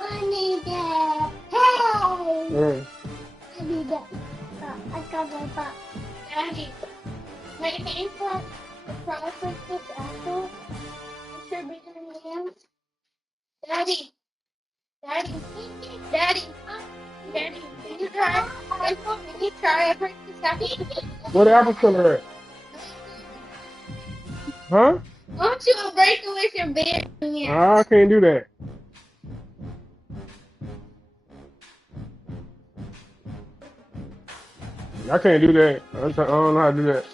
I need that. Hey! I need that. I got my box. Daddy, my name was the process of apple. It should be the name. Daddy, Daddy, Daddy, Daddy, can you try? Can you try? I break this apple. Where the apple seller at? Huh? Won't you break it with your bare hands? I can't do that. I can't do that. I don't know how to do that.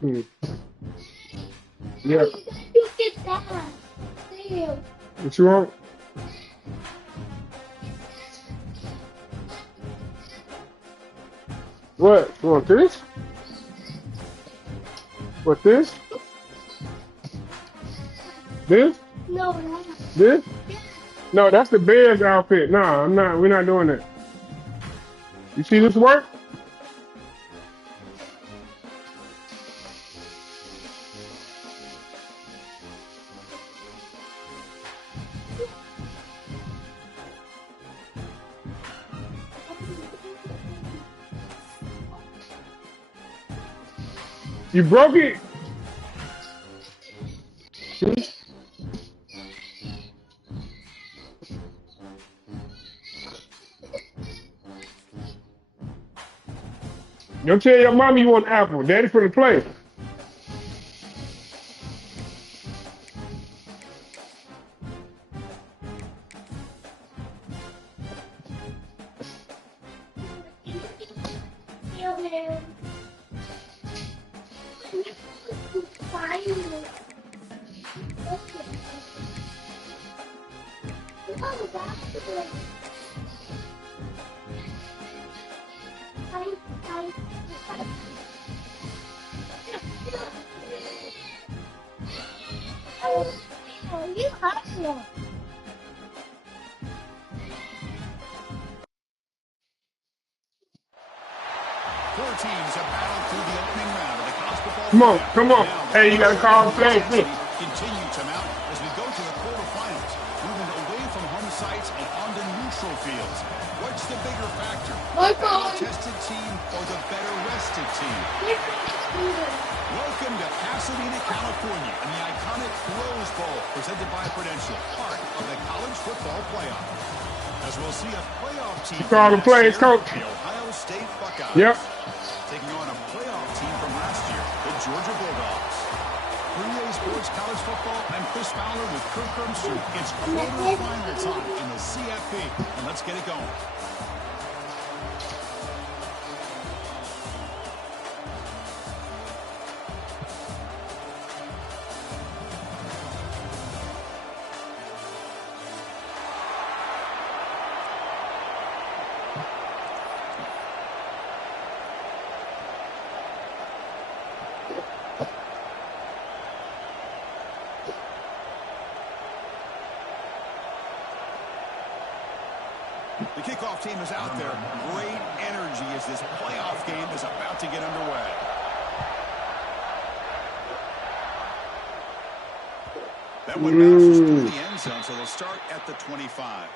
Hmm. Yeah. You get that. Ew. What you want? What? You want this? What this? This? No, no. This? No, that's the Bears outfit. No, I'm not. We're not doing that. You see this work? You broke it. See? Don't tell your mama you want apple. Daddy for the play. You hustler. Four teams have battled through the opening round of the college football Come on, playoff. come on. Now, Hey, you gotta call the play. continue to mount as we go to the quarterfinals, moving away from home sites and onto neutral fields. What's the bigger factor? My The battle-tested team or the better rested team? Welcome to Pasadena, California, and the iconic Rose Bowl, presented by Prudential, part of the college football playoff. As we'll see a playoff team You call the from last plays, year, coach. the Ohio State Buckeyes. Yep. Taking on a playoff team from last year, the Georgia Bulldogs. For EA Sports College Football, I'm Chris Fowler with Kirk Ermster. It's quarterfinal time in the CFP, and let's get it going. The kickoff team is out there. Great energy as this playoff game is about to get underway. That one bounces through the end zone, so they'll start at the 25.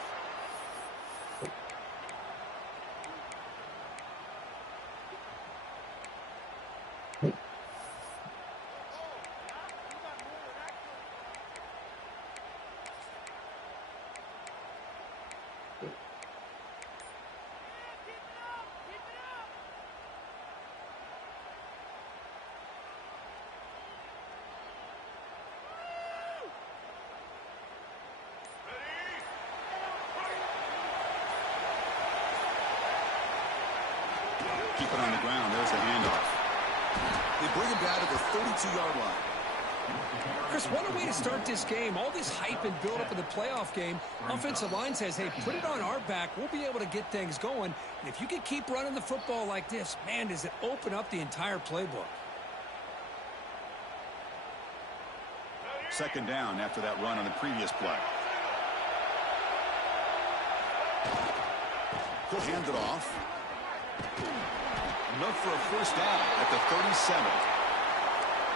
Keep it on the ground. There's the handoff. They bring him down to the 32-yard line. Chris, what a way to start this game. All this hype and build up in the playoff game. Offensive line says, hey, put it on our back. We'll be able to get things going. And if you can keep running the football like this, man, does it open up the entire playbook. Second down after that run on the previous play. He'll hand it off. Enough for a first down at the 37.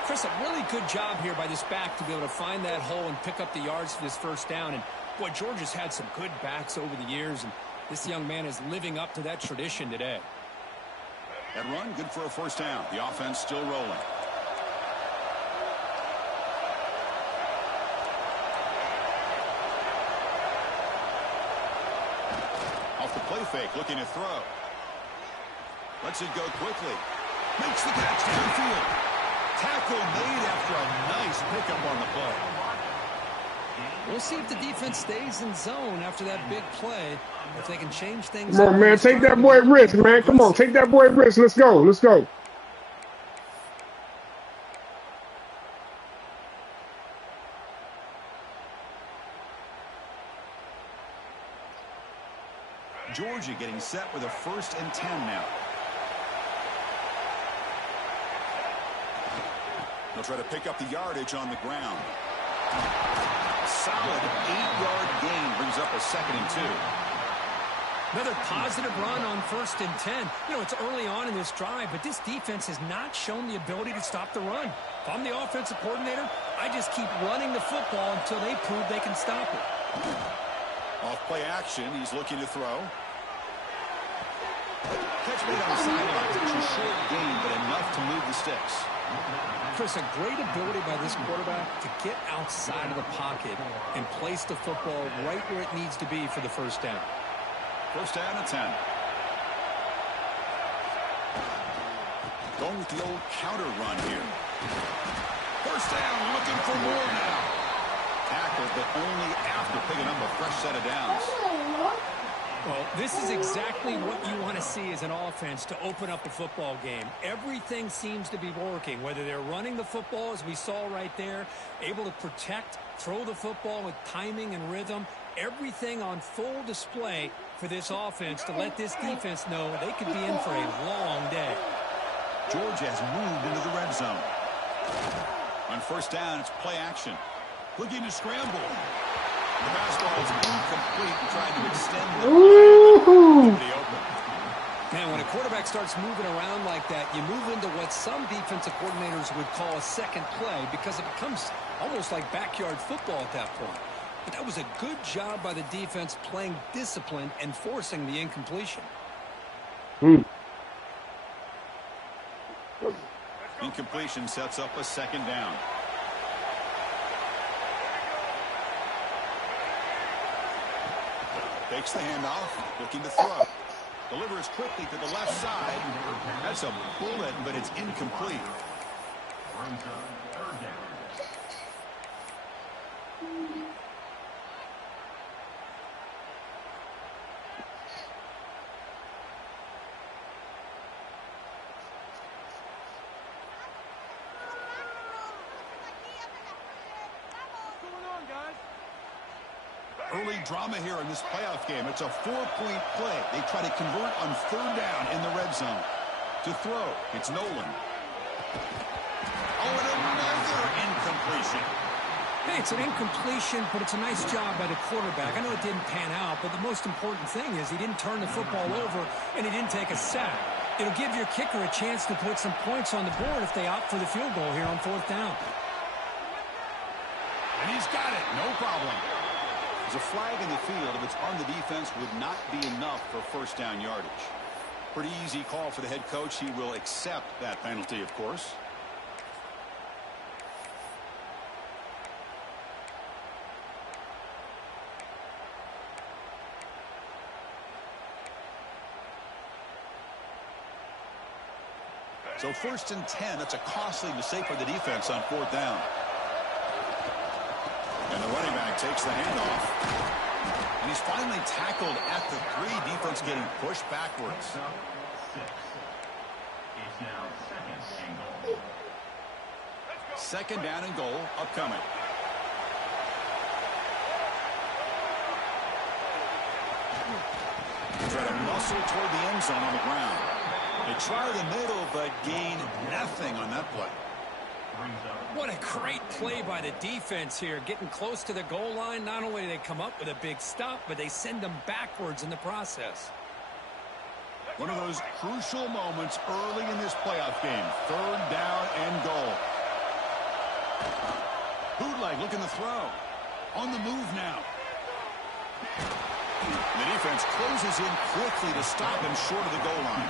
Chris, a really good job here by this back to be able to find that hole and pick up the yards for this first down. And, boy, Georgia's had some good backs over the years, and this young man is living up to that tradition today. That run, good for a first down. The offense still rolling. Off the play fake, looking to throw. Lets it go quickly. Makes the catch downfield. Tackle made after a nice pickup on the play. We'll see if the defense stays in zone after that big play. If they can change things. Come on, man. Take that boy risk, man. Come on. Take that boy risk. Let's go. Let's go. Georgia getting set with a 1st and 10 now. They'll try to pick up the yardage on the ground. Solid 8-yard gain brings up a 2nd and 2. Another positive run on 1st and 10. You know, it's early on in this drive, but this defense has not shown the ability to stop the run. If I'm the offensive coordinator, I just keep running the football until they prove they can stop it. Off play action, he's looking to throw. Catch made on the sidelines. It's a short gain, but enough to move the sticks. Chris, a great ability by this quarterback to get outside of the pocket and place the football right where it needs to be for the first down. First down and 10. Going with the old counter run here. First down, looking for more now. Tackled, but only after picking up a fresh set of downs. Well, this is exactly what you want to see as an offense to open up the football game. Everything seems to be working, whether they're running the football, as we saw right there, able to protect, throw the football with timing and rhythm, everything on full display for this offense to let this defense know they could be in for a long day. Georgia has moved into the red zone. On first down, it's play action. Looking to scramble. The basketball is incomplete and trying to extend the open. Man, when a quarterback starts moving around like that, you move into what some defensive coordinators would call a second play because it becomes almost like backyard football at that point. But that was a good job by the defense playing discipline and forcing the incompletion. Incompletion sets up a 2nd down. Takes the handoff, looking to throw. Delivers quickly to the left side. That's a bullet, but it's incomplete. Early drama here in this playoff game. It's a 4-point play. They try to convert on 3rd down in the red zone. To throw, it's Nolan. Oh, and another incompletion. Hey, it's an incompletion, but it's a nice job by the quarterback. I know it didn't pan out, but the most important thing is he didn't turn the football over and he didn't take a sack. It'll give your kicker a chance to put some points on the board if they opt for the field goal here on 4th down. And he's got it. No problem. There's a flag in the field. If it's on the defense, would not be enough for first down yardage. Pretty easy call for the head coach. He will accept that penalty, of course. So 1st and 10. That's a costly mistake for the defense on 4th down. And the running back takes the handoff. And he's finally tackled at the 3. Defense getting pushed backwards. Second down and goal upcoming. Try to muscle toward the end zone on the ground. They try the middle, but gain nothing on that play. What a great play by the defense here. Getting close to the goal line, not only do they come up with a big stop, but they send them backwards in the process. One of those crucial moments early in this playoff game. Third down and goal. Bootleg looking to throw. On the move now. The defense closes in quickly to stop him short of the goal line.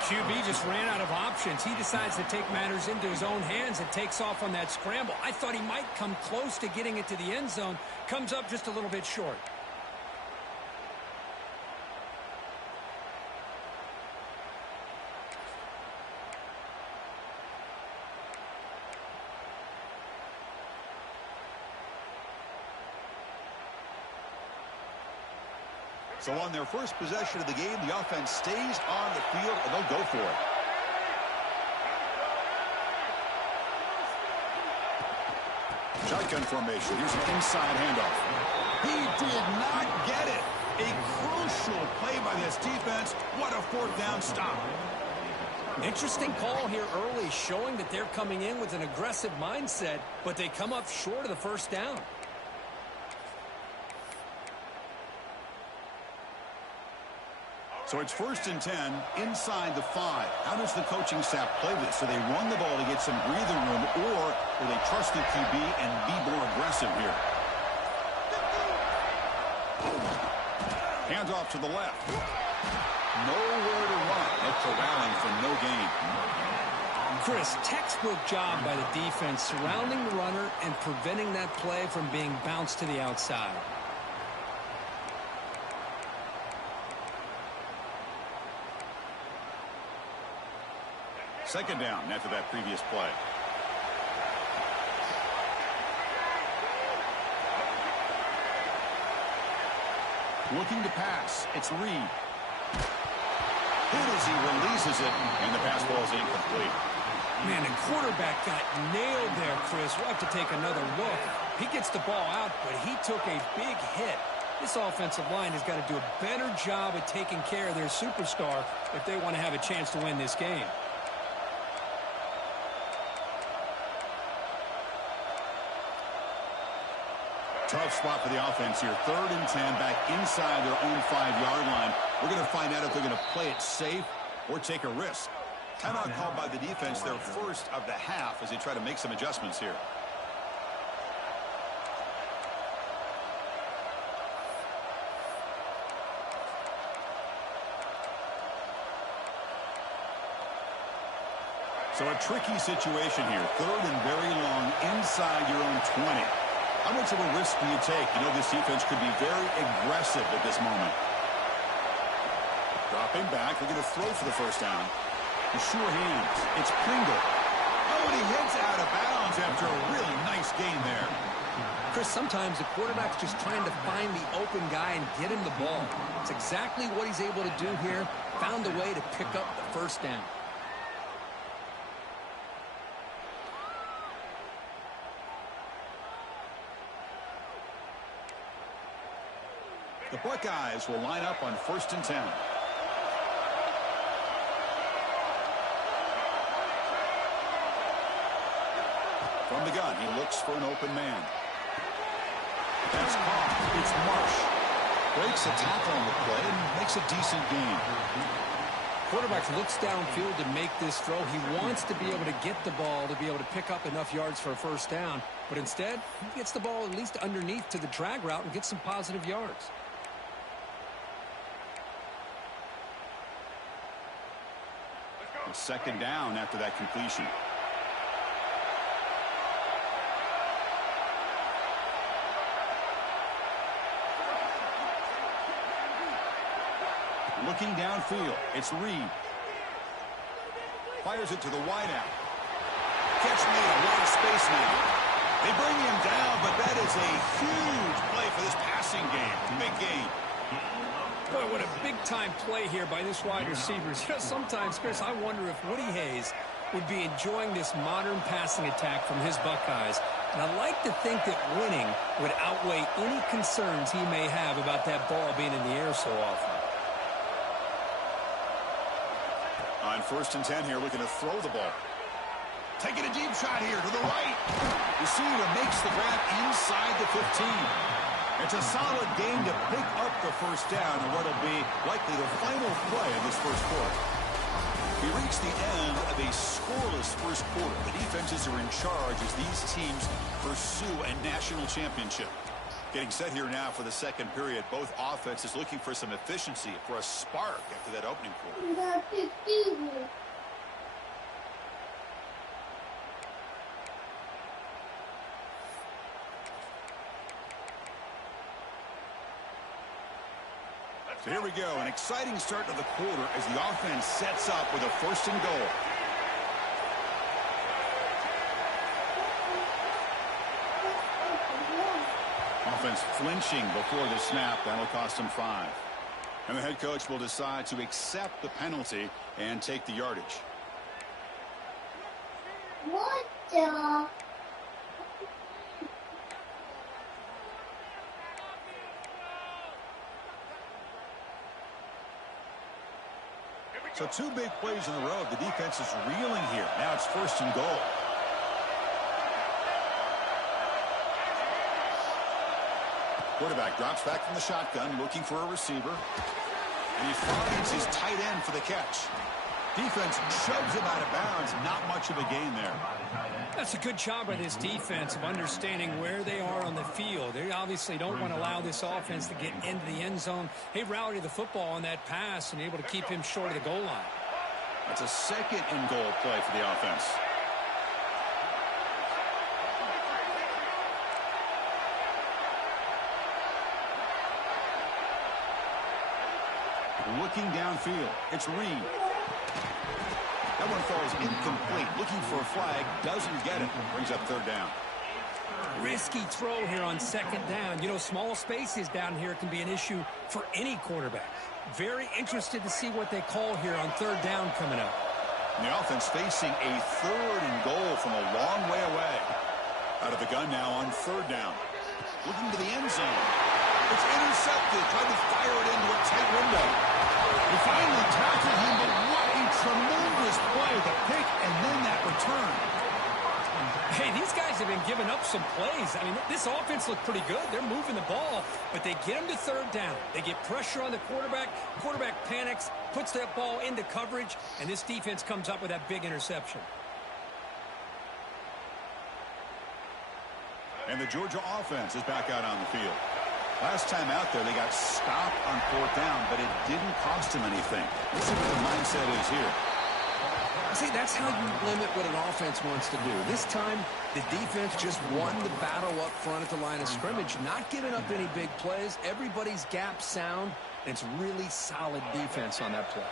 QB just ran out of options. He decides to take matters into his own hands and takes off on that scramble. I thought he might come close to getting it to the end zone. Comes up just a little bit short. So on their first possession of the game, the offense stays on the field, and they'll go for it. Shotgun formation. Here's an inside handoff. He did not get it. A crucial play by this defense. What a fourth down stop. Interesting call here early, showing that they're coming in with an aggressive mindset, but they come up short of the first down. So it's 1st and 10 inside the 5. How does the coaching staff play this? So they run the ball to get some breathing room, or will they trust the QB and be more aggressive here? Hands off to the left. Nowhere to run. They're corralling for no gain. Chris, textbook job by the defense surrounding the runner and preventing that play from being bounced to the outside. Second down after that previous play. Looking to pass. It's Reed. Hit as he releases it, and the pass ball is incomplete. Man, the quarterback got nailed there, Chris. We'll have to take another look. He gets the ball out, but he took a big hit. This offensive line has got to do a better job of taking care of their superstar if they want to have a chance to win this game. Tough spot for the offense here. 3rd and 10 back inside their own 5-yard line. We're going to find out if they're going to play it safe or take a risk. Timeout called by the defense, their first of the half, as they try to make some adjustments here. So a tricky situation here. 3rd and very long inside your own 20. How much of a risk do you take? You know, this defense could be very aggressive at this moment. Dropping back. They're going to throw for the first down. The sure hands. It's Pringle. Oh, and he heads out of bounds after a really nice gain there. Chris, sometimes the quarterback's just trying to find the open guy and get him the ball. It's exactly what he's able to do here. Found a way to pick up the first down. The Buckeyes will line up on 1st and 10. From the gun, he looks for an open man. That's caught. It's Marsh. Breaks a tackle on the play and makes a decent gain. Quarterback looks downfield to make this throw. He wants to be able to get the ball to be able to pick up enough yards for a first down. But instead, he gets the ball at least underneath to the drag route and gets some positive yards. Second down after that completion. Looking downfield, it's Reed. Fires it to the wideout. Catch made, a lot of space now. They bring him down, but that is a huge play for this passing game. Big gain. Boy, what a big-time play here by this wide receiver. Sometimes, Chris, I wonder if Woody Hayes would be enjoying this modern passing attack from his Buckeyes. And I like to think that winning would outweigh any concerns he may have about that ball being in the air so often. On 1st and 10 here, looking to throw the ball. Taking a deep shot here to the right. Receiver makes the grab inside the 15. It's a solid game to pick up the first down in what'll be likely the final play of this first quarter. We reach the end of a scoreless first quarter. The defenses are in charge as these teams pursue a national championship. Getting set here now for the second period. Both offenses looking for some efficiency, for a spark after that opening quarter. So here we go, an exciting start to the quarter as the offense sets up with a 1st and goal. Offense flinching before the snap. That'll cost him 5. And the head coach will decide to accept the penalty and take the yardage. What the? So 2 big plays in a row. The defense is reeling here. Now it's 1st and goal. Quarterback drops back from the shotgun, looking for a receiver. And he finds his tight end for the catch. Defense shoves him out of bounds. Not much of a gain there. That's a good job by this defense of understanding where they are on the field. They obviously don't want to allow this offense to get into the end zone. They routed the football on that pass and able to keep him short of the goal line. That's a 2nd and goal play for the offense. Looking downfield. It's Reed. That one falls incomplete. Looking for a flag. Doesn't get it. Brings up 3rd down. Risky throw here on 2nd down. You know, small spaces down here can be an issue for any quarterback. Very interested to see what they call here on 3rd down coming up. And the offense facing a 3rd and goal from a long way away. Out of the gun now on 3rd down. Looking to the end zone. It's intercepted. Tried to fire it into a tight window. He finally tackled him, but what a tremendous play. The pick and then that return. Hey, these guys have been giving up some plays. I mean, this offense looked pretty good. They're moving the ball, but they get him to 3rd down. They get pressure on the quarterback. Quarterback panics, puts that ball into coverage, and this defense comes up with that big interception. And the Georgia offense is back out on the field. Last time out there, they got stopped on 4th down, but it didn't cost them anything. Let's see what the mindset is here. See, that's how you limit what an offense wants to do. This time, the defense just won the battle up front at the line of scrimmage, not giving up any big plays. Everybody's gap sound. It's really solid defense on that play.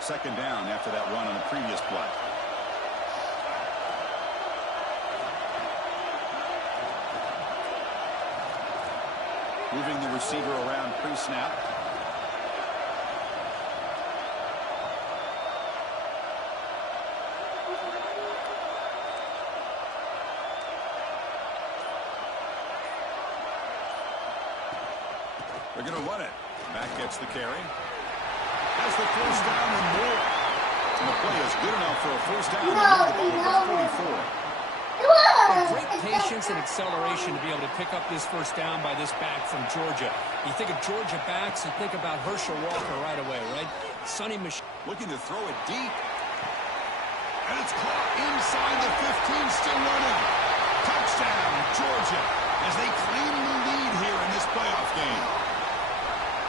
2nd down after that run on the previous play. Moving the receiver around pre-snap. They're going to run it. Back gets the carry. Has the 1st down and more. And the play is good enough for a 1st down. The ball at 44. Great patience and acceleration to be able to pick up this 1st down by this back from Georgia. You think of Georgia backs and think about Herschel Walker right away, right? Sonny Michel. Looking to throw it deep. And it's caught inside the 15, still running. Touchdown, Georgia, as they claim the lead here in this playoff game.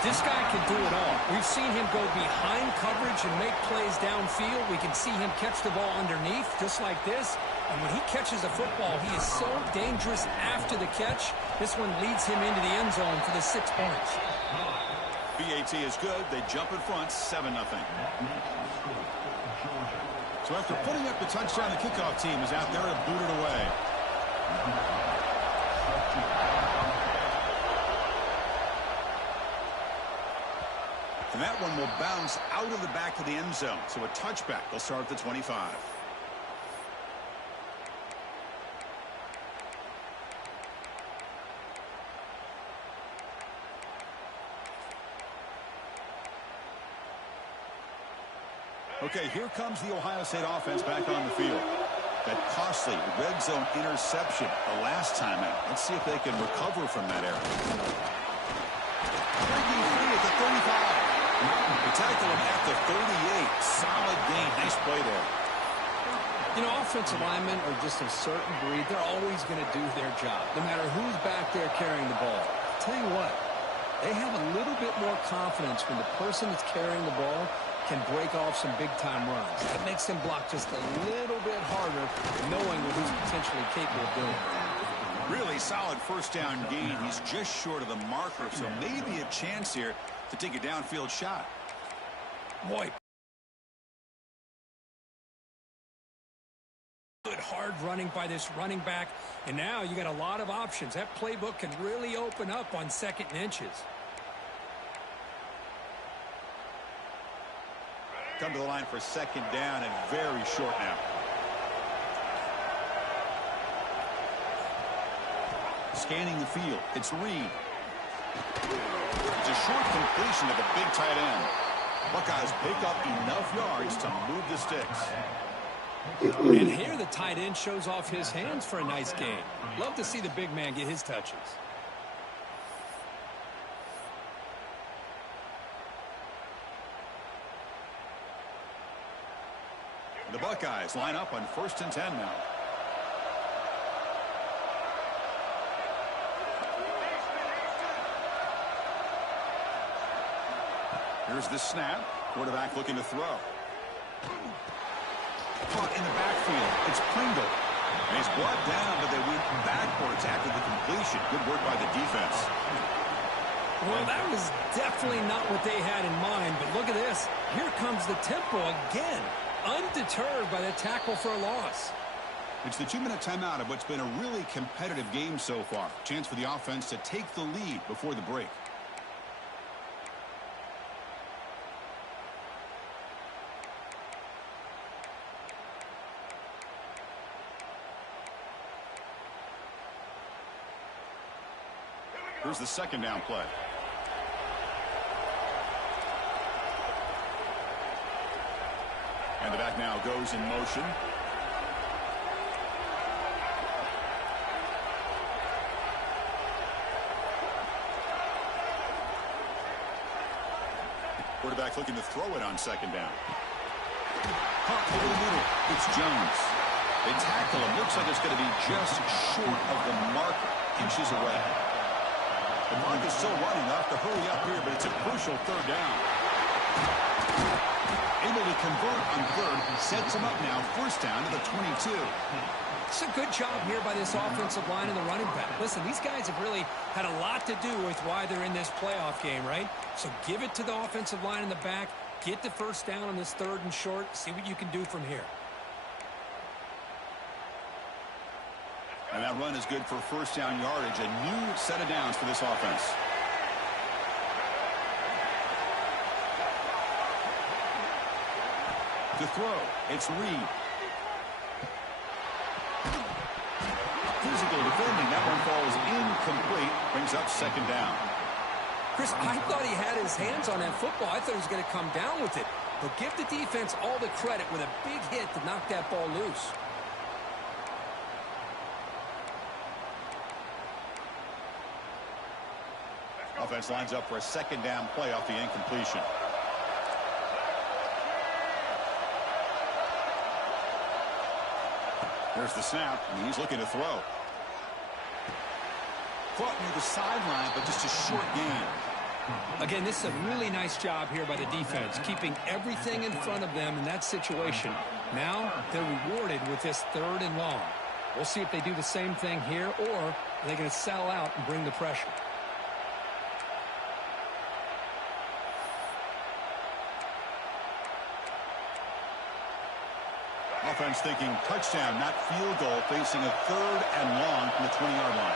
This guy can do it all. We've seen him go behind coverage and make plays downfield. We can see him catch the ball underneath, just like this. And when he catches a football, he is so dangerous after the catch. This one leads him into the end zone for the 6 points. BAT is good. They jump in front, 7-0. So after putting up the touchdown, the kickoff team is out there to boot it away. And that one will bounce out of the back of the end zone. So a touchback. They'll start at the 25. Okay, here comes the Ohio State offense back on the field. That costly red zone interception the last time out. Let's see if they can recover from that error. Breaking free at the 35. They tackle him at the 38. Solid gain. Nice play there. You know, offensive linemen are just a certain breed. They're always going to do their job, no matter who's back there carrying the ball. I'll tell you what, they have a little bit more confidence when the person that's carrying the ball can break off some big-time runs. That makes them block just a little bit harder, knowing what he's potentially capable of doing. Really solid first down gain. He's just short of the marker, so maybe a chance here to take a downfield shot. Boy. Good hard running by this running back, and now you got a lot of options. That playbook can really open up on 2nd and inches. Come to the line for 2nd down and very short now. Scanning the field, it's Reed. It's a short completion to the big tight end. Buckeyes pick up enough yards to move the sticks. And here the tight end shows off his hands for a nice game. Love to see the big man get his touches. The Buckeyes line up on 1st and 10 now. Here's the snap. Quarterback looking to throw. Caught in the backfield. It's Pringle. And he's brought down, but they went backwards after the completion. Good work by the defense. Well, that was definitely not what they had in mind, but look at this. Here comes the tempo again. Undeterred by the tackle for a loss. It's the 2-minute timeout of what's been a really competitive game so far. Chance for the offense to take the lead before the break. Here's the 2nd down play. And the back now goes in motion. Quarterback looking to throw it on 2nd down. Caught over the middle. It's Jones. They tackle him. Looks like it's going to be just short of the marker. Inches away. The clock is still running. They'll have to hurry up here, but it's a crucial 3rd down. Able to convert on 3rd. Sets him up now. 1st down to the 22. It's a good job here by this offensive line and the running back. Listen, these guys have really had a lot to do with why they're in this playoff game, right? So give it to the offensive line in the back. Get the 1st down on this 3rd and short. See what you can do from here. And that run is good for 1st down yardage. A new set of downs for this offense. To throw, it's Reed. Physical defending. That one falls incomplete. Brings up 2nd down. Chris, I thought he had his hands on that football. I thought he was going to come down with it. But give the defense all the credit with a big hit to knock that ball loose. Offense lines up for a 2nd down play off the incompletion. There's the snap, and he's looking to throw. Caught near the sideline, but just a short gain. Again, this is a really nice job here by the defense, keeping everything in front of them in that situation. Now they're rewarded with this 3rd and long. We'll see if they do the same thing here, or are they going to sell out and bring the pressure. Offense thinking touchdown, not field goal, facing a 3rd and long from the 20-yard line.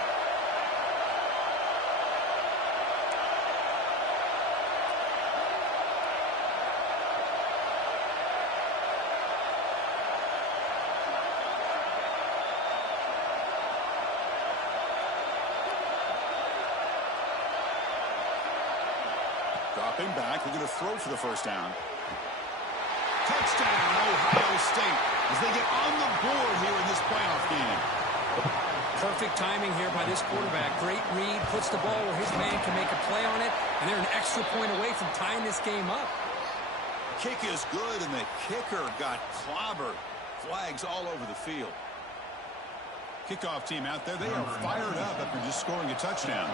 Dropping back, looking to throw for the 1st down. To Touchdown, Ohio State, as they get on the board here in this playoff game. Perfect timing here by this quarterback. Great read, puts the ball where his man can make a play on it, and they're an extra point away from tying this game up. Kick is good, and the kicker got clobbered. Flags all over the field. Kickoff team out there, they are fired up after just scoring a touchdown.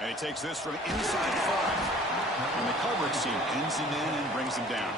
And he takes this from inside 5. And the coverage team ends him in and brings him down.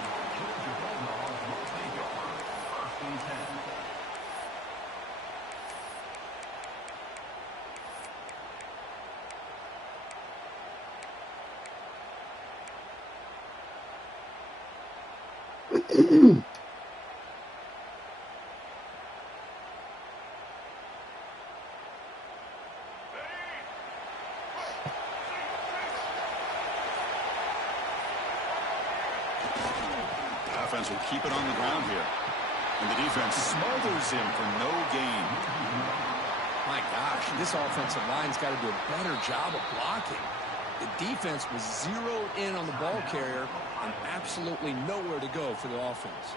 Offense will keep it on the ground here. And the defense smothers him for no gain. My gosh, this offensive line's got to do a better job of blocking. The defense was zeroed in on the ball carrier and absolutely nowhere to go for the offense.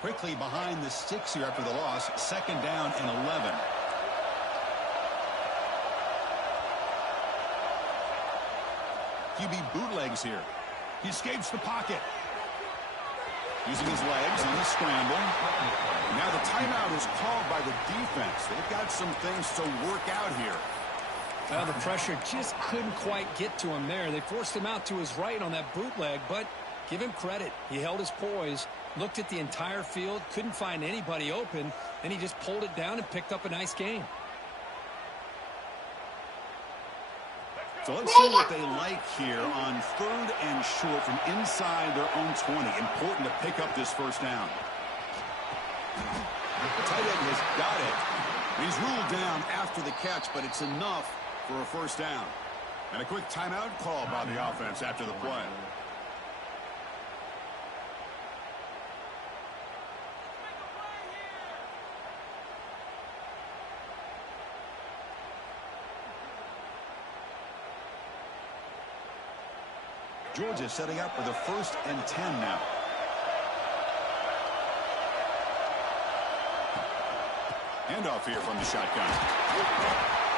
Quickly behind the sticks here after the loss. 2nd down and 11. QB bootlegs here. He escapes the pocket. Using his legs on the scramble. Now the timeout is called by the defense. They've got some things to work out here. Well, the pressure just couldn't quite get to him there. They forced him out to his right on that bootleg, but give him credit. He held his poise, looked at the entire field, couldn't find anybody open, and he just pulled it down and picked up a nice gain. So let's see what they like here on 3rd and short from inside their own 20. Important to pick up this first down. The tight end has got it. He's ruled down after the catch, but it's enough for a first down. And a quick timeout call by the offense after the play. Georgia setting up for the 1st and 10 now. Handoff here from the shotgun.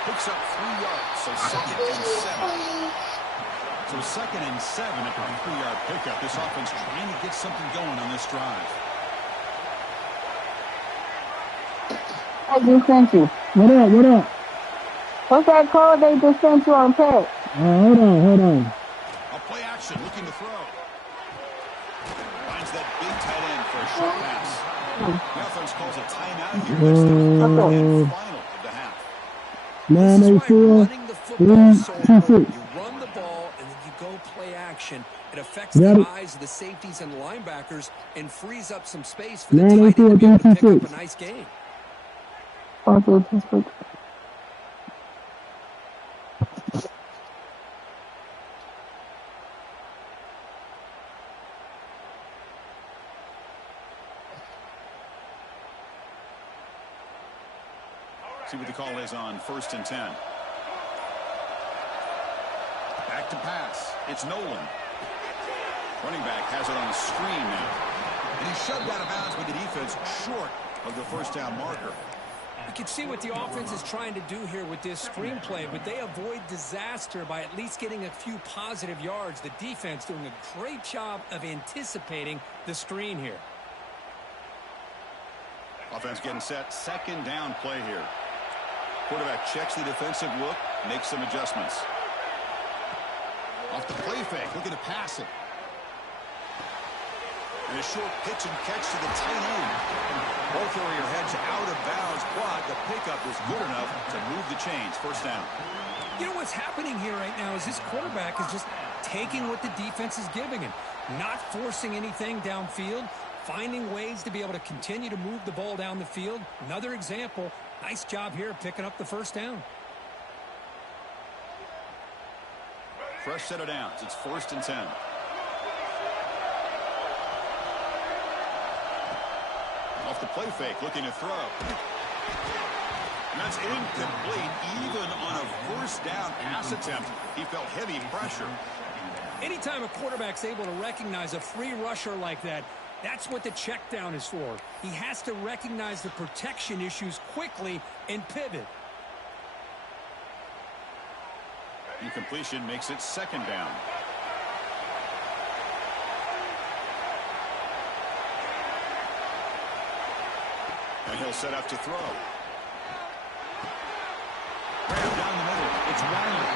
Picks up 3 yards, so 2nd and 7. So 2nd and 7 after a 3-yard pickup. This offense trying to get something going on this drive. I just sent you. What up? What up? What's that code they just sent you on text? Hold on, hold on. Play action, looking to throw. Finds that big tight end for a short pass. The offense calls a timeout here. That's the 3rd and final of the half. 9-8-4, 3-2-6. You run the ball and then you go play action. It affects the eyes of the safeties and linebackers and frees up some space for the tight end to be able to pick up a nice gain. See what the call is on 1st and 10. Back to pass. It's Nolan. Running back has it on a screen now. And he's shoved out of bounds with the defense short of the first down marker. You can see what the offense is trying to do here with this screenplay, but they avoid disaster by at least getting a few positive yards. The defense doing a great job of anticipating the screen here. Offense getting set. 2nd down play here. Quarterback checks the defensive look, makes some adjustments. Off the play fake, looking to pass it. And a short pitch and catch to the tight end. Ball carrier heads out of bounds, but the pickup is good enough to move the chains. First down. You know what's happening here right now is this quarterback is just taking what the defense is giving him, not forcing anything downfield, finding ways to be able to continue to move the ball down the field. Another example, nice job here picking up the first down. Fresh set of downs. It's 1st and 10. off the play fake, looking to throw. And that's incomplete, even on a first down pass attempt. He felt heavy pressure. Anytime a quarterback's able to recognize a free rusher like that, that's what the check down is for. He has to recognize the protection issues quickly and pivot. Incompletion makes it second down. And he'll set up to throw. Right down the middle. It's Riley.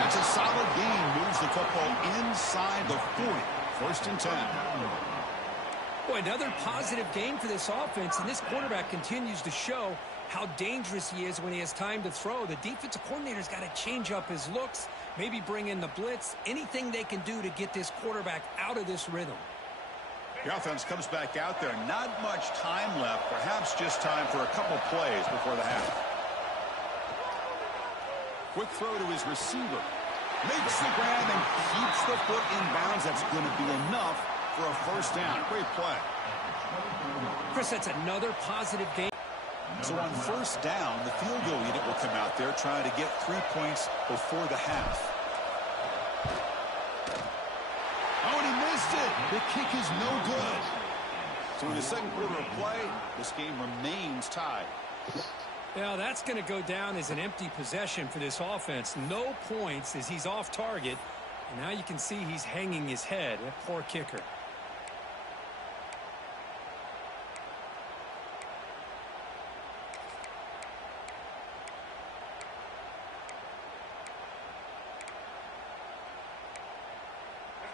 That's a solid gain. Moves the football inside the 40. First and 10. Boy, another positive game for this offense, and this quarterback continues to show how dangerous he is when he has time to throw. The defensive coordinator's got to change up his looks, maybe bring in the blitz, anything they can do to get this quarterback out of this rhythm. The offense comes back out there. Not much time left. Perhaps just time for a couple plays before the half. Quick throw to his receiver. Makes the grab and keeps the foot in bounds. That's going to be enough for a first down. Great play. Chris, that's another positive game. So on first down, the field goal unit will come out there trying to get 3 points before the half. Oh, and he missed it. The kick is no good. So in the second quarter of play, this game remains tied. Yeah, that's going to go down as an empty possession for this offense. No points as he's off target. And now you can see he's hanging his head. That poor kicker.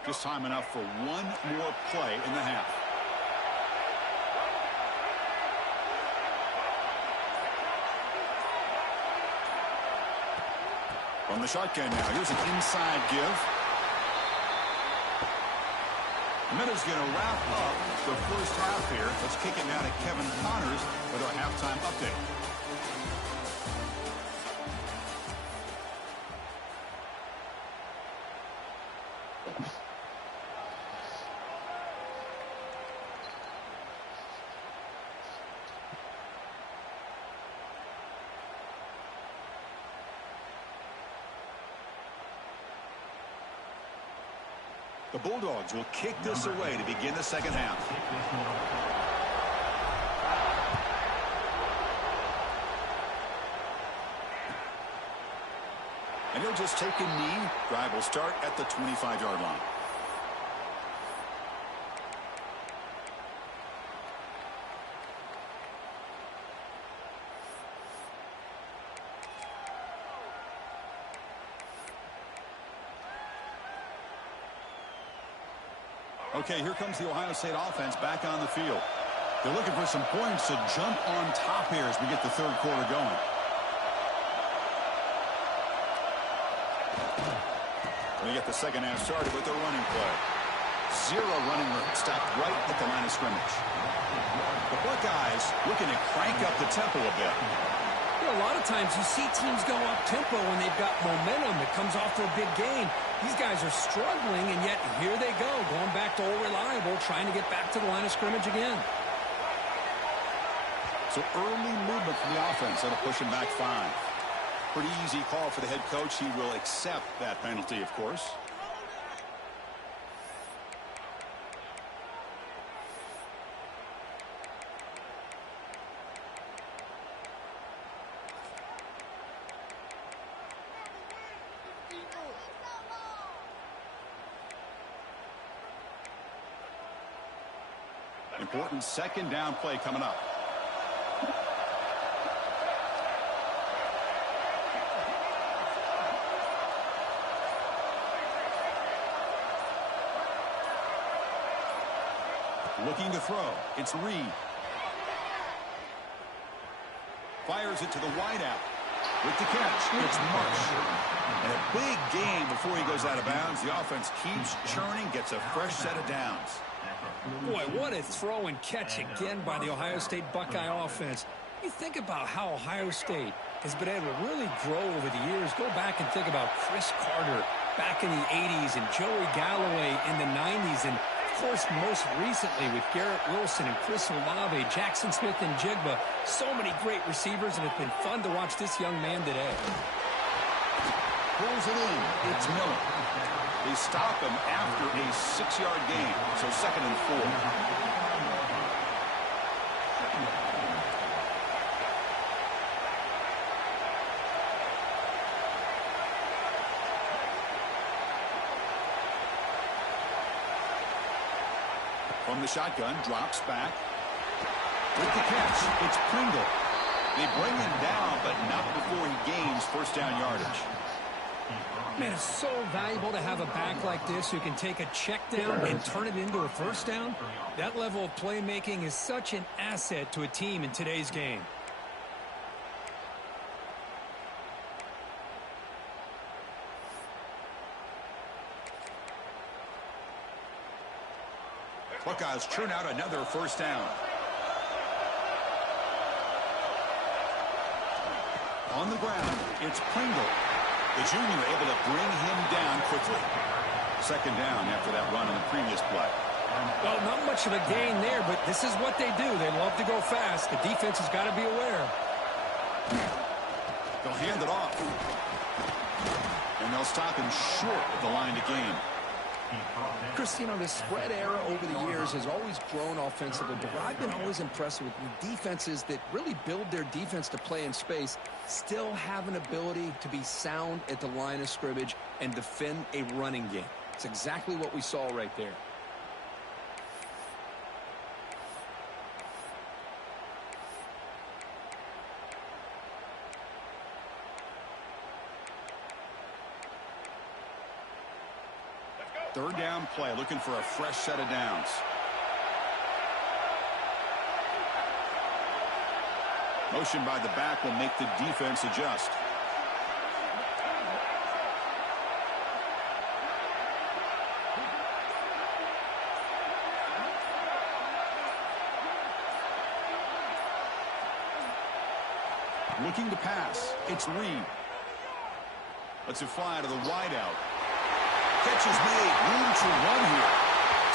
Just time enough for one more play in the half. From the shotgun now, here's an inside give. Minuta's going to wrap up the first half here. Let's kick it now to Kevin Connors with our halftime update. The Bulldogs will kick this away to begin the second half. And he'll just take a knee. Drive will start at the 25-yard line. Okay, here comes the Ohio State offense back on the field. They're looking for some points to jump on top here as we get the third quarter going. We get the second half started with a running play. Zero running room, stopped right at the line of scrimmage. The Buckeyes looking to crank up the tempo a bit. You know, a lot of times you see teams go up-tempo when they've got momentum that comes off for a big gain. These guys are struggling, and yet here they go, going back to old reliable, trying to get back to the line of scrimmage again. So early movement from the offense. That'll push him back 5. Pretty easy call for the head coach. He will accept that penalty, of course. Important second down play coming up. Looking to throw. It's Reed. Fires it to the wideout. With the catch, it's Marsh. And a big gain before he goes out of bounds. The offense keeps churning, gets a fresh set of downs. Boy, what a throw and catch again by the Ohio State Buckeye offense. You think about how Ohio State has been able to really grow over the years. Go back and think about Chris Carter back in the 80s and Joey Galloway in the 90s. And, of course, most recently with Garrett Wilson and Chris Olave, Jackson Smith and Jigba. So many great receivers, and it's been fun to watch this young man today. Pulls it in. It's Miller. They stop him after a 6-yard gain, so 2nd and 4. From the shotgun, drops back. With the catch, it's Pringle. They bring him down, but not before he gains first down yardage. Man, it's so valuable to have a back like this who can take a check down and turn it into a first down. That level of playmaking is such an asset to a team in today's game. Buckeyes churn out another first down. On the ground, it's Pringle. The junior able to bring him down quickly. 2nd down after that run in the previous play. Well, not much of a gain there, but this is what they do. They love to go fast. The defense has got to be aware. They'll hand it off. And they'll stop him short of the line to gain. Chris, you know, the spread era over the years has always grown offensively, but I've been always impressed with the defenses that really build their defense to play in space, still have an ability to be sound at the line of scrimmage and defend a running game. It's exactly what we saw right there. Third down play, looking for a fresh set of downs. Motion by the back will make the defense adjust. Looking to pass. It's Reed. Lets it fly to the wideout. Catch is made. Room to run here.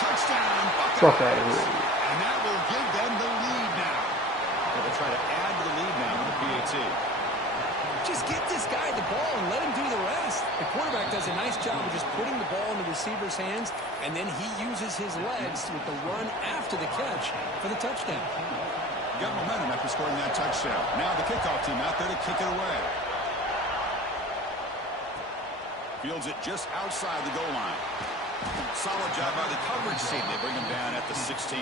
Touchdown, Buckeyes. And that will give them the lead now. They'll try to add to the lead now with the PAT. Just get this guy the ball and let him do the rest. The quarterback does a nice job of just putting the ball in the receiver's hands, and then he uses his legs with the run after the catch for the touchdown. Got momentum after scoring that touchdown. Now the kickoff team out there to kick it away. Fields it just outside the goal line. Solid job by the coverage team. They bring him down at the 16.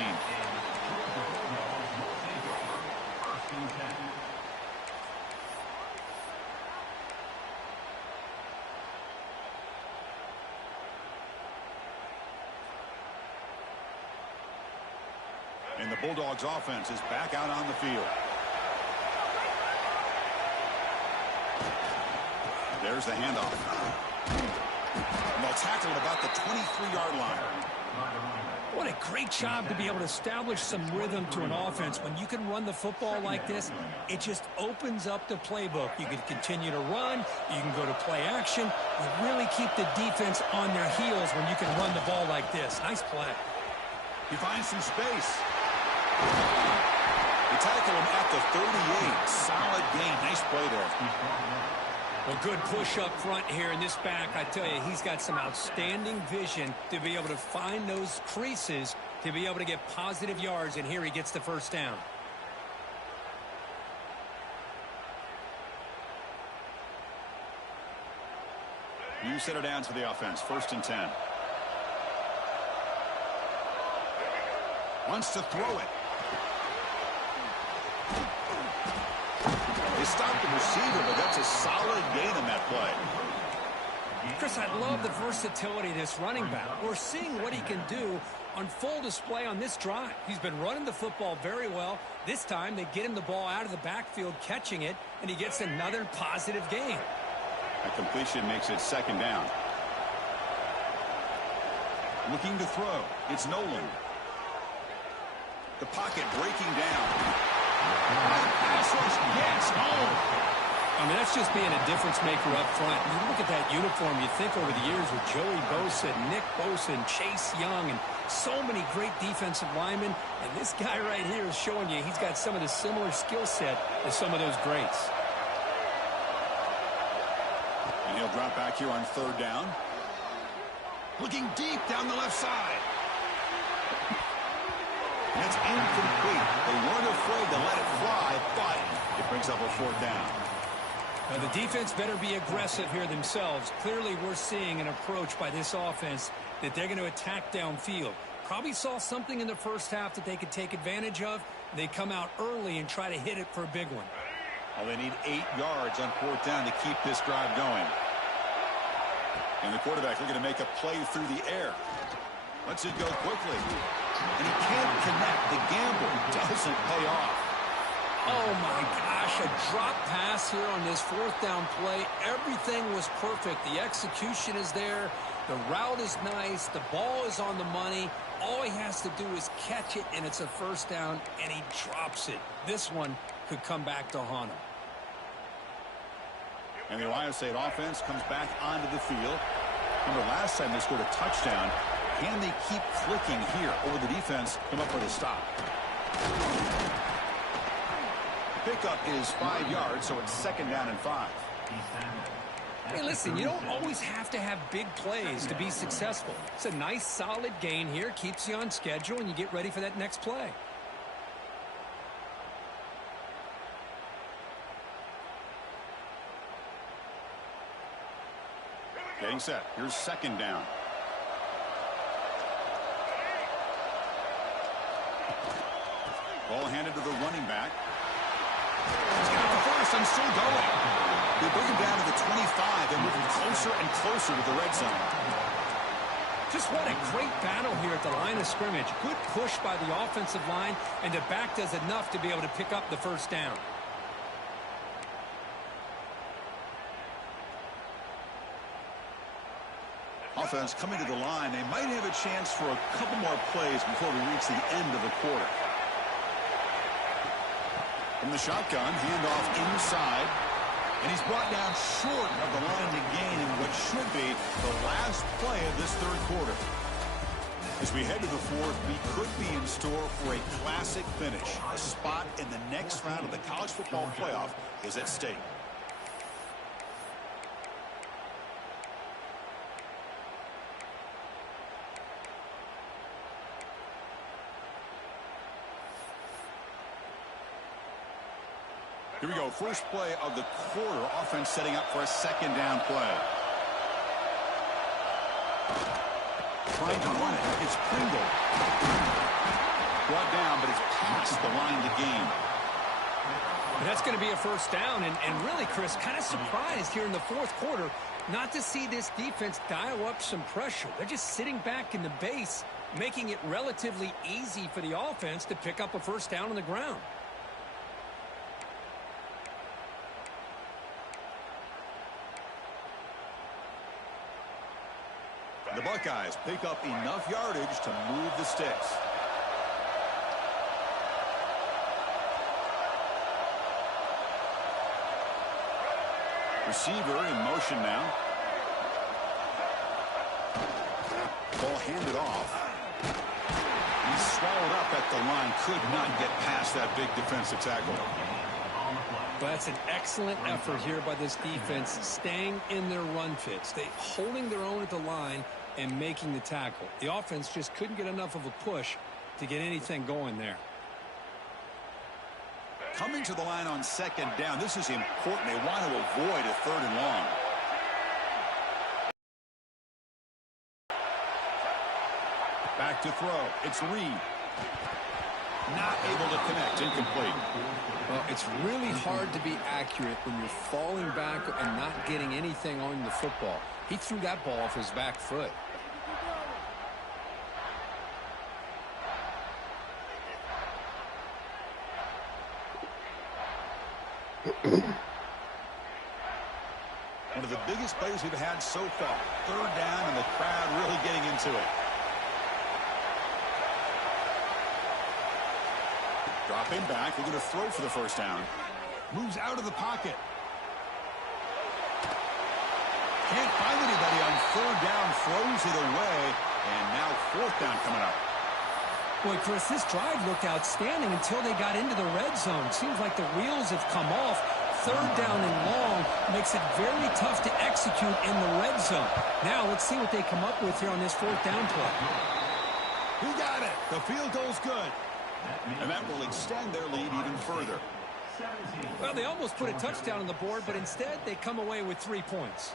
And the Bulldogs offense is back out on the field. There's the handoff. And they'll tackle at about the 23-yard line. What a great job to be able to establish some rhythm to an offense. When you can run the football like this, it just opens up the playbook. You can continue to run. You can go to play action. You really keep the defense on their heels when you can run the ball like this. Nice play. He finds some space. They tackle him at the 38. Solid gain. Nice play there. Well, good push up front here in this back. I tell you, he's got some outstanding vision to be able to find those creases to be able to get positive yards, and here he gets the first down. New set of downs for the offense. 1st and 10. Wants to throw it. They stopped the receiver, but that's a solid gain on that play. Chris, I love the versatility of this running back. We're seeing what he can do on full display on this drive. He's been running the football very well. This time, they get him the ball out of the backfield, catching it, and he gets another positive gain. A completion makes it 2nd down. Looking to throw. It's Nolan. The pocket breaking down. Pass rush gets home. I mean, that's just being a difference maker up front. You look at that uniform, you think over the years with Joey Bosa, Nick Bosa, and Chase Young, and so many great defensive linemen. And this guy right here is showing you he's got some of the similar skill set as some of those greats. And he'll drop back here on third down. Looking deep down the left side. That's incomplete. They weren't afraid to let it fly, but it brings up a fourth down. Now, the defense better be aggressive here themselves. Clearly, we're seeing an approach by this offense that they're going to attack downfield. Probably saw something in the first half that they could take advantage of. They come out early and try to hit it for a big one. Well, they need 8 yards on fourth down to keep this drive going. And the quarterback looking to make a play through the air. Lets it go quickly. And he can't connect. The gamble doesn't pay off. Oh, my gosh, a drop pass here on this fourth down play. Everything was perfect. The execution is there. The route is nice. The ball is on the money. All he has to do is catch it, and it's a first down, and he drops it. This one could come back to haunt him. And the Ohio State offense comes back onto the field. Remember, last time they scored a touchdown. Can they keep clicking here, or will the defense come up with a stop? Pickup is 5 yards, so it's second down and 5. Hey, listen, you don't always have to have big plays to be successful. It's a nice, solid gain here. Keeps you on schedule, and you get ready for that next play. Getting set. Here's second down. Ball handed to the running back. He's got the first and still going. They bring him down to the 25 and moving closer and closer to the red zone. Just what a great battle here at the line of scrimmage. Good push by the offensive line, and the back does enough to be able to pick up the first down. Offense coming to the line. They might have a chance for a couple more plays before we reach the end of the quarter. From the shotgun, handoff inside. And he's brought down short of the line to gain in what should be the last play of this third quarter. As we head to the fourth, we could be in store for a classic finish. A spot in the next round of the college football playoff is at stake. Here we go. First play of the quarter. Offense setting up for a second down play. Trying to run it. It's Pringle. Brought down, but it's past the line to gain. That's going to be a first down. And really, Chris, kind of surprised here in the fourth quarter not to see this defense dial up some pressure. They're just sitting back in the base, making it relatively easy for the offense to pick up a first down on the ground. The Buckeyes pick up enough yardage to move the sticks. Receiver in motion now. Ball handed off. He's swallowed up at the line. Could not get past that big defensive tackle. But that's an excellent effort here by this defense, staying in their run fits. They holding their own at the line and making the tackle. The offense just couldn't get enough of a push to get anything going there. Coming to the line on second down. This is important. They want to avoid a third and long. Back to throw. It's Reed. Not able to connect. Incomplete. Well, it's really hard to be accurate when you're falling back and not getting anything on the football. He threw that ball off his back foot. One of the biggest plays we've had so far. Third down and the crowd really getting into it. Dropping back, looking to throw for the first down. Moves out of the pocket. Can't find anybody on third down, throws it away, and now fourth down coming up. Boy, Chris, this drive looked outstanding until they got into the red zone. Seems like the wheels have come off. Third down and long makes it very tough to execute in the red zone. Now let's see what they come up with here on this fourth down play. He got it. The field goal's good. And that will extend their lead even further. Well, they almost put a touchdown on the board, but instead they come away with 3 points.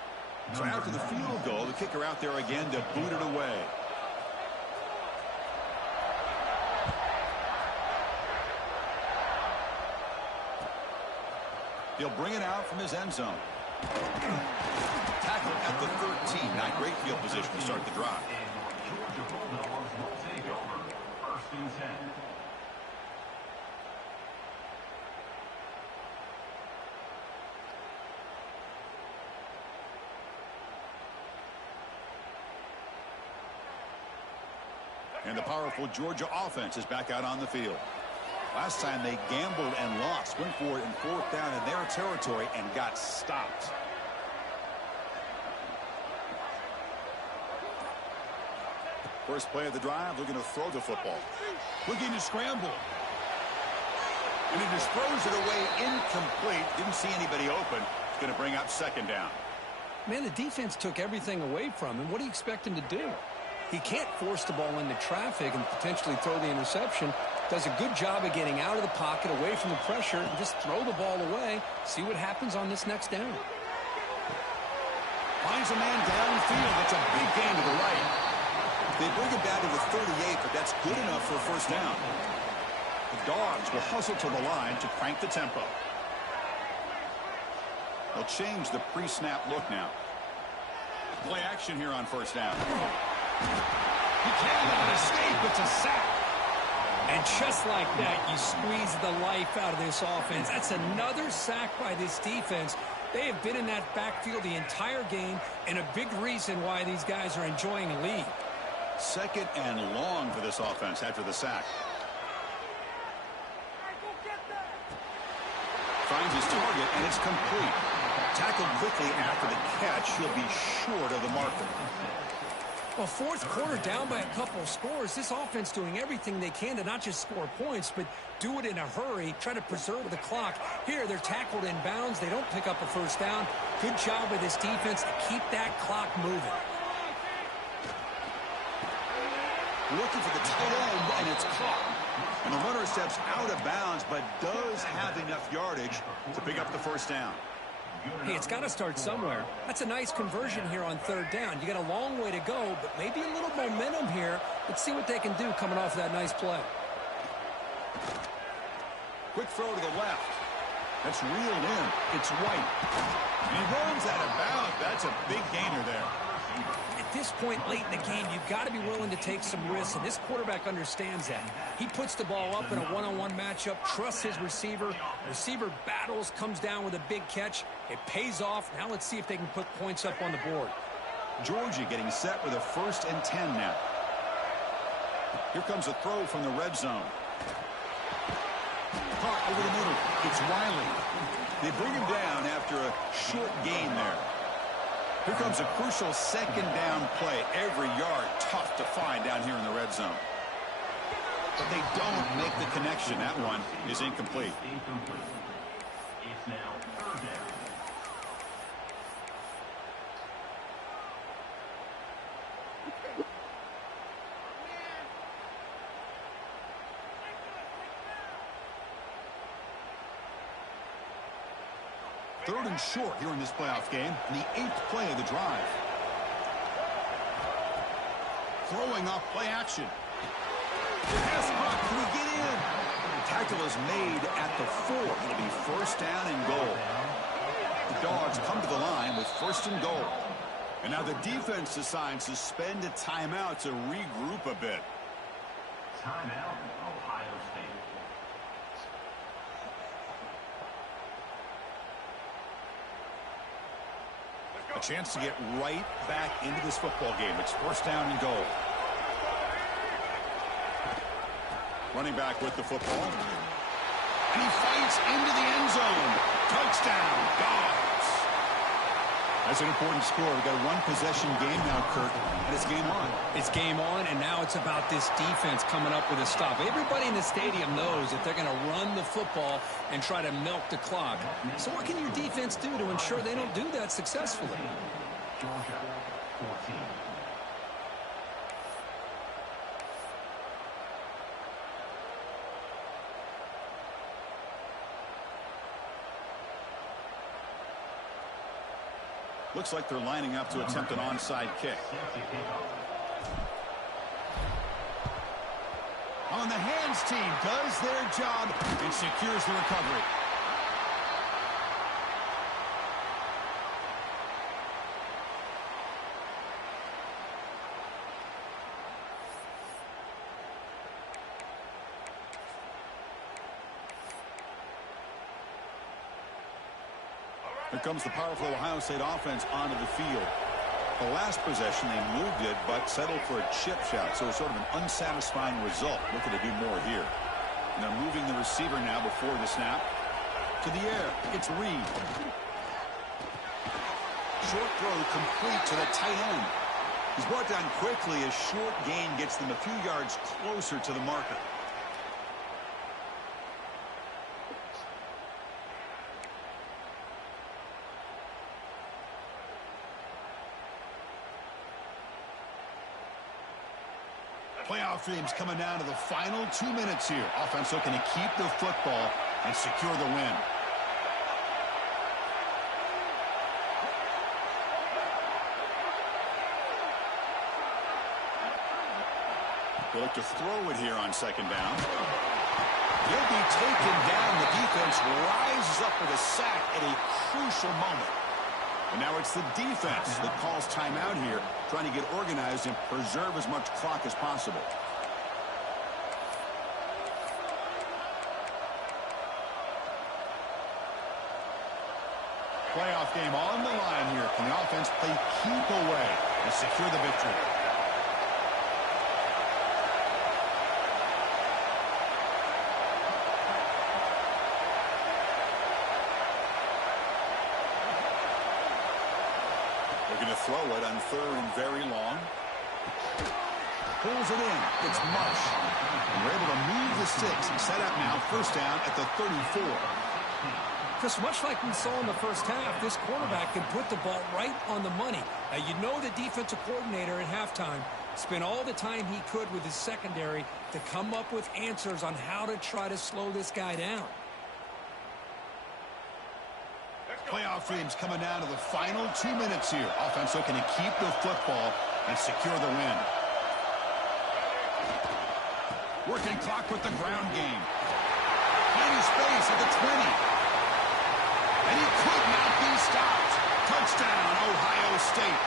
So after the field goal, the kicker out there again to boot it away. He'll bring it out from his end zone. Tackle at the 13. Not great field position to start the drive. And the powerful Georgia offense is back out on the field. Last time they gambled and lost, went for it in fourth down in their territory and got stopped. First play of the drive, looking to throw the football. Looking to scramble. And he just throws it away incomplete. Didn't see anybody open. It's going to bring up second down. Man, the defense took everything away from him. What do you expect him to do? He can't force the ball into traffic and potentially throw the interception. Does a good job of getting out of the pocket, away from the pressure, and just throw the ball away. See what happens on this next down. Finds a man downfield. That's a big gain to the right. They bring it down to the 38, but that's good enough for a first down. The Dogs will hustle to the line to crank the tempo. They'll change the pre-snap look now. Play action here on first down. He cannot escape. It's a sack. And just like that, you squeeze the life out of this offense. That's another sack by this defense. They have been in that backfield the entire game, and a big reason why these guys are enjoying a lead. Second and long for this offense after the sack. Finds his target, and it's complete. Tackled quickly after the catch. He'll be short of the marker. Well, fourth quarter down by a couple of scores. This offense doing everything they can to not just score points, but do it in a hurry, try to preserve the clock. Here, they're tackled in bounds. They don't pick up a first down. Good job by this defense to keep that clock moving. Looking for the tight end, and it's caught. And the runner steps out of bounds, but does have enough yardage to pick up the first down. Hey, it's got to start somewhere. That's a nice conversion here on third down. You got a long way to go, but maybe a little momentum here. Let's see what they can do coming off of that nice play. Quick throw to the left. That's reeled in. It's White. And he runs out of bounds. That's a big gainer there. At this point late in the game, you've got to be willing to take some risks, and this quarterback understands that. He puts the ball up in a one-on-one matchup, trusts his receiver. Receiver battles, comes down with a big catch. It pays off. Now let's see if they can put points up on the board. Georgia getting set with a 1st and 10 now. Here comes a throw from the red zone. Caught over the middle. It's Riley. They bring him down after a short gain there. Here comes a crucial second down play. Every yard tough to find down here in the red zone. But they don't make the connection. That one is incomplete. It's now third down. Third and short here in this playoff game, and the 8th play of the drive. Throwing off play action. Pass caught. Can he get in? The tackle is made at the 4. It'll be first down and goal. The Dogs come to the line with 1st and goal. And now the defense decides to spend a timeout to regroup a bit. Timeout, Ohio State. A chance to get right back into this football game. It's first down and goal. Running back with the football. And he fights into the end zone. Touchdown, Dogs. That's an important score. We've got a one-possession game now, Kirk, and it's game on. It's game on, and now it's about this defense coming up with a stop. Everybody in the stadium knows that they're going to run the football and try to milk the clock. So what can your defense do to ensure they don't do that successfully? Georgia, 14. Looks like they're lining up to attempt an onside kick. On the hands team does their job and secures the recovery. Here comes the powerful Ohio State offense onto the field. The last possession, they moved it, but settled for a chip shot, so it's sort of an unsatisfying result. Looking to do more here. And they're moving the receiver now before the snap. To the air, it's Reed. Short throw complete to the tight end. He's brought down quickly as short gain gets them a few yards closer to the marker. Playoff dreams coming down to the final 2 minutes here. Offense looking to keep the football and secure the win. They look to throw it here on second down. He'll be taken down. The defense rises up with a sack at a crucial moment. And now it's the defense that calls timeout here, trying to get organized and preserve as much clock as possible. Playoff game on the line here. Can the offense play keep away and secure the victory? Looking to throw it on third and very long. Pulls it in. It's Marsh. And we're able to move the sticks and set up now first down at the 34. Chris, much like we saw in the first half, this quarterback can put the ball right on the money. Now, you know the defensive coordinator at halftime spent all the time he could with his secondary to come up with answers on how to try to slow this guy down. Playoff dreams coming down to the final 2 minutes here. Offense looking to keep the football and secure the win. Working clock with the ground game. Plenty space at the 20. And he could not be stopped. Touchdown, Ohio State.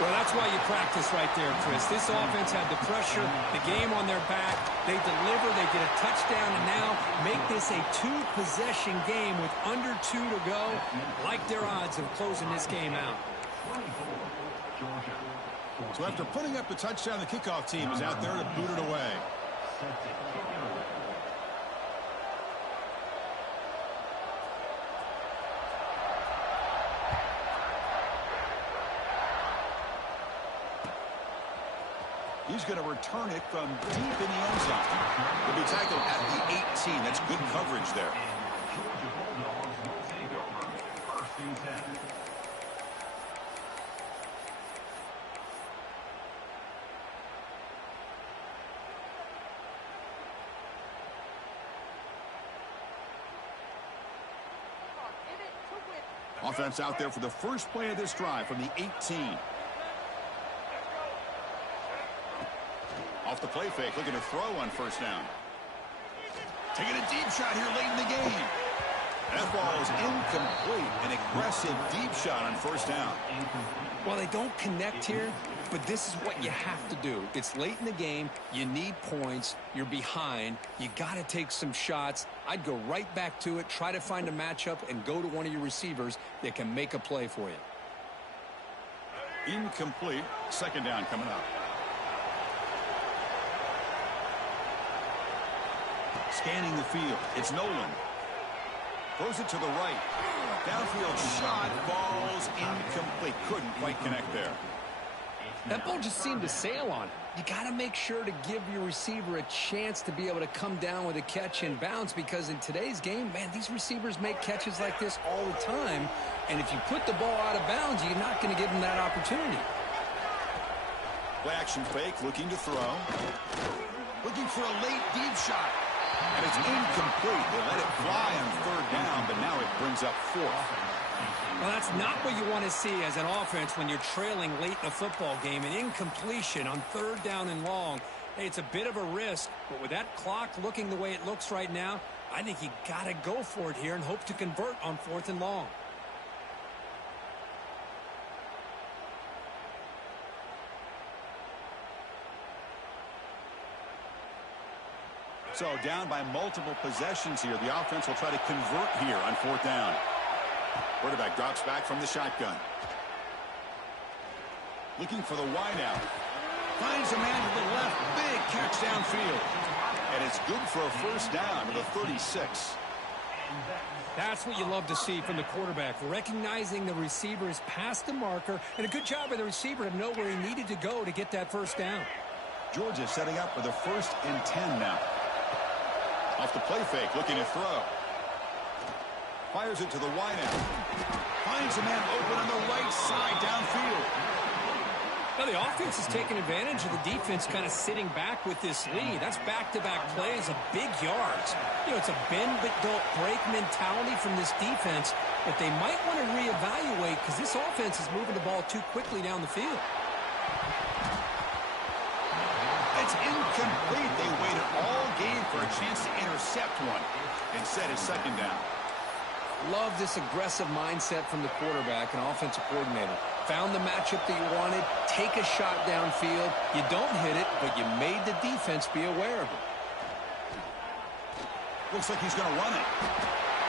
Well, that's why you practice right there, Chris. This offense had the pressure, the game on their back. They deliver, they get a touchdown, and now make this a two-possession game with under 2 to go. Like their odds of closing this game out. So after putting up the touchdown, the kickoff team is out there to boot it away. He's going to return it from deep in the end zone. He'll be tackled at the 18. That's good coverage there. Offense out there for the first play of this drive from the 18. Off the play fake, looking to throw on first down. Taking a deep shot here late in the game. That ball is incomplete. An aggressive deep shot on first down. Well, they don't connect here, but this is what you have to do. It's late in the game. You need points. You're behind. You got to take some shots. I'd go right back to it, try to find a matchup, and go to one of your receivers that can make a play for you. Incomplete. Second down coming up. Scanning the field. It's Nolan. Throws it to the right. Downfield shot falls It's incomplete. Couldn't quite connect there. That ball just seemed to sail on it. You got to make sure to give your receiver a chance to be able to come down with a catch and bounce, because in today's game, man, these receivers make catches like this all the time. And if you put the ball out of bounds, you're not going to give them that opportunity. Play action fake, looking to throw. Looking for a late deep shot. And it's incomplete. They let it fly on third down, but now it brings up fourth. Well, that's not what you want to see as an offense when you're trailing late in a football game. An incompletion on third down and long. Hey, it's a bit of a risk, but with that clock looking the way it looks right now, I think you got to go for it here and hope to convert on fourth and long. So down by multiple possessions here. The offense will try to convert here on fourth down. Quarterback drops back from the shotgun. Looking for the wideout. Finds a man to the left. Big catch downfield. And it's good for a first down to the 36. That's what you love to see from the quarterback. Recognizing the receiver is past the marker, and a good job by the receiver to know where he needed to go to get that first down. Georgia setting up for the 1st and 10 now. Off the play fake, looking to throw. Fires it to the wideout. Finds a man open on the right side downfield. Now the offense is taking advantage of the defense kind of sitting back with this lead. That's back-to-back plays of big yards. You know, it's a bend-but-don't-break mentality from this defense that they might want to reevaluate, because this offense is moving the ball too quickly down the field. It's incomplete. They waited all game for a chance to intercept one. Instead, it's second down. Love this aggressive mindset from the quarterback and offensive coordinator. Found the matchup that you wanted. Take a shot downfield. You don't hit it, but you made the defense be aware of it. Looks like he's going to run it.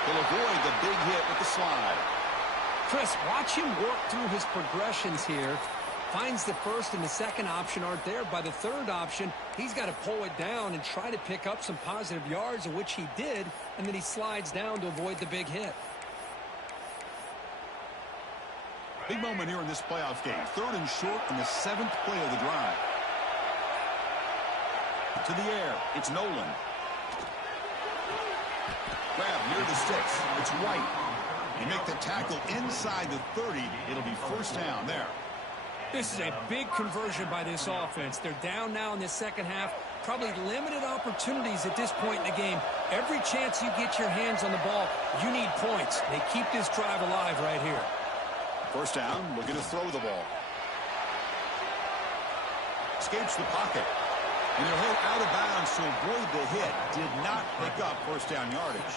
He'll avoid the big hit with the slide. Chris, watch him work through his progressions here. Finds the first and the second option aren't there. By the third option, he's got to pull it down and try to pick up some positive yards, of which he did, and then he slides down to avoid the big hit. Big moment here in this playoff game. 3rd and short on the 7th play of the drive. To the air. It's Nolan. Grab near the sticks. It's White. He make the tackle inside the 30. It'll be first down there. This is a big conversion by this offense. They're down now in the second half. Probably limited opportunities at this point in the game. Every chance you get your hands on the ball, you need points. They keep this drive alive right here. First down, looking to throw the ball. Escapes the pocket. And he'll hit out of bounds to avoid the hit. Did not pick up first down yardage.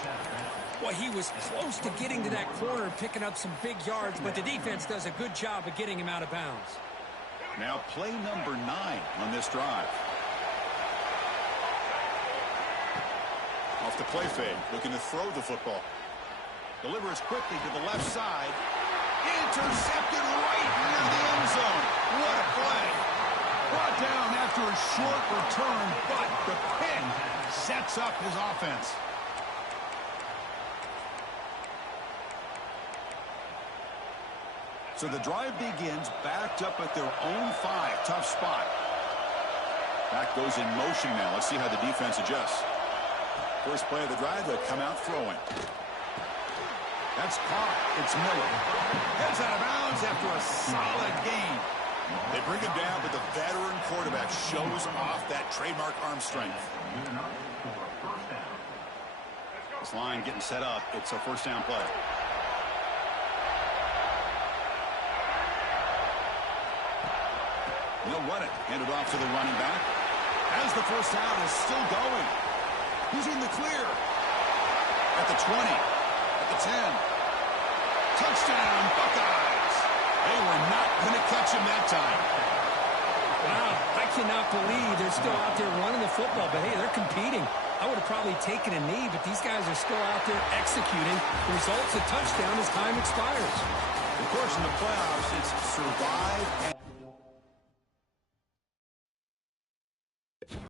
Well, he was close to getting to that corner and picking up some big yards, but the defense does a good job of getting him out of bounds. Now play number 9 on this drive. Off the play fake, looking to throw the football. Delivers quickly to the left side. Intercepted right near the end zone. What a play. Brought down after a short return, but the pick sets up his offense. So the drive begins backed up at their own 5. Tough spot. Back goes in motion now. Let's see how the defense adjusts. First play of the drive, they'll come out throwing. That's caught. It's Miller. Heads out of bounds after a solid gain. They bring him down, but the veteran quarterback shows off that trademark arm strength. This line getting set up. It's a first down play. They'll run it. Hand it off to the running back. As the first down is still going. He's in the clear. At the 20. At the 10. Touchdown, Buckeyes. They were not going to catch him that time. Wow, I cannot believe they're still out there running the football. But, hey, they're competing. I would have probably taken a knee, but these guys are still out there executing. The result's a touchdown as time expires. Of course, in the playoffs, it's survive and